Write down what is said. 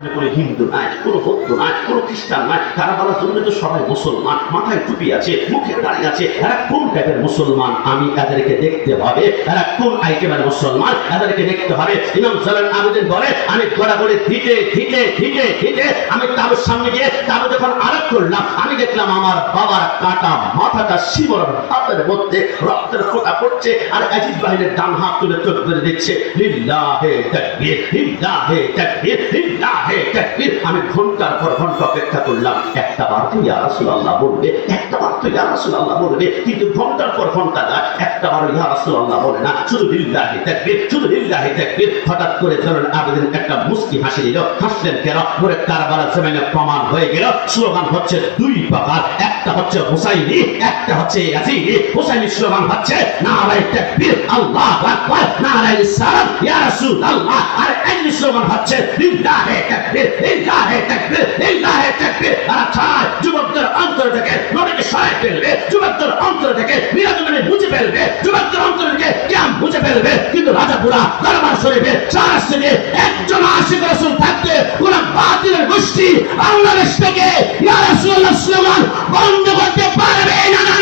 কোনো হিন্দু নাই, কোনো বৌদ্ধ নাই, কোনো খ্রিস্টান নাই, কারবালার জন্য তো সবাই মুসলমান, মাথায় টুপি আছে, মুখে দাড়ি আছে। এরা কোন টাইপের মুসলমান? আমি এদেরকে দেখতে হবে। এরা কোন আইটেমের মুসলমান? এদেরকে দেখতে হবে। ইমাম জালাল আবেদিন বলে, আমি গড়াগড়ি দিতে আমি তাবুর সামনে গিয়ে তাবু যখন আরোপ করলাম, আমি দেখলাম আমার বাবার কাটা মাথাটা শিবর হাতের মধ্যে রক্তের ফোঁটা পড়ছে, আর আজিজ বাহিনীর ডান হাত তুলে চোখ করে দিচ্ছে। লিল্লাহে তাকবীর, লিল্লাহে তাকবীর, লিল্লাহে তাকবীর। আমি ঘন্টার পর ঘন্টা অপেক্ষা করলাম, একটা বার তো ইয়া রাসূলুল্লাহ বলবে, একটা বার তো ইয়া রাসূলুল্লাহ বলবে, কিন্তু ঘন্টার পর ঘন্টা যায়, একটা বার ইয়া রাসূলুল্লাহ বলে না, শুধু লিল্লাহে তাকবীর, শুধু লিল্লাহে তাকবীর। হঠাৎ করে জালাল আবেদিন একটা মুস্কি হাসি দিল। হাসলেন কেন? পরে কারবালার জমিনে প্রমাণ হয়ে গেল। স্লোগান হচ্ছে দুই প্রকার, একটা হচ্ছে হুসাইনি, একটা হচ্ছে ইয়াজিদি। হুসাইনি স্লোগান হচ্ছে নারায়ে তাকবীর, আল্লাহু আকবার, নারায়ে রিসালাত, ইয়া রাসূলুল্লাহ। আর ইয়াজিদি স্লোগান হচ্ছে লিল্লাহে তাকবীর, লিল্লাহে তাকবীর, লিল্লাহে তাকবীর। আর চায় যুবকদের অন্তর থেকে নবীকে সরাই ফেলবে, যুবকদের অন্তর থেকে মিলাদুন্নবী মুছে ফেলবে, যুবকদের অন্তর থেকে কিয়াম মুছে ফেলবে। কিন্তু রাজাপুরা দরবার শরীফে সারাস্তে একজন আশিক রাসূল থাকতে পুরো বাতিলের গোষ্ঠী বাংলাদেশ থেকে ইয়া রাসূলুল্লাহ স্লোগান বন্ধ করতে পারবে না।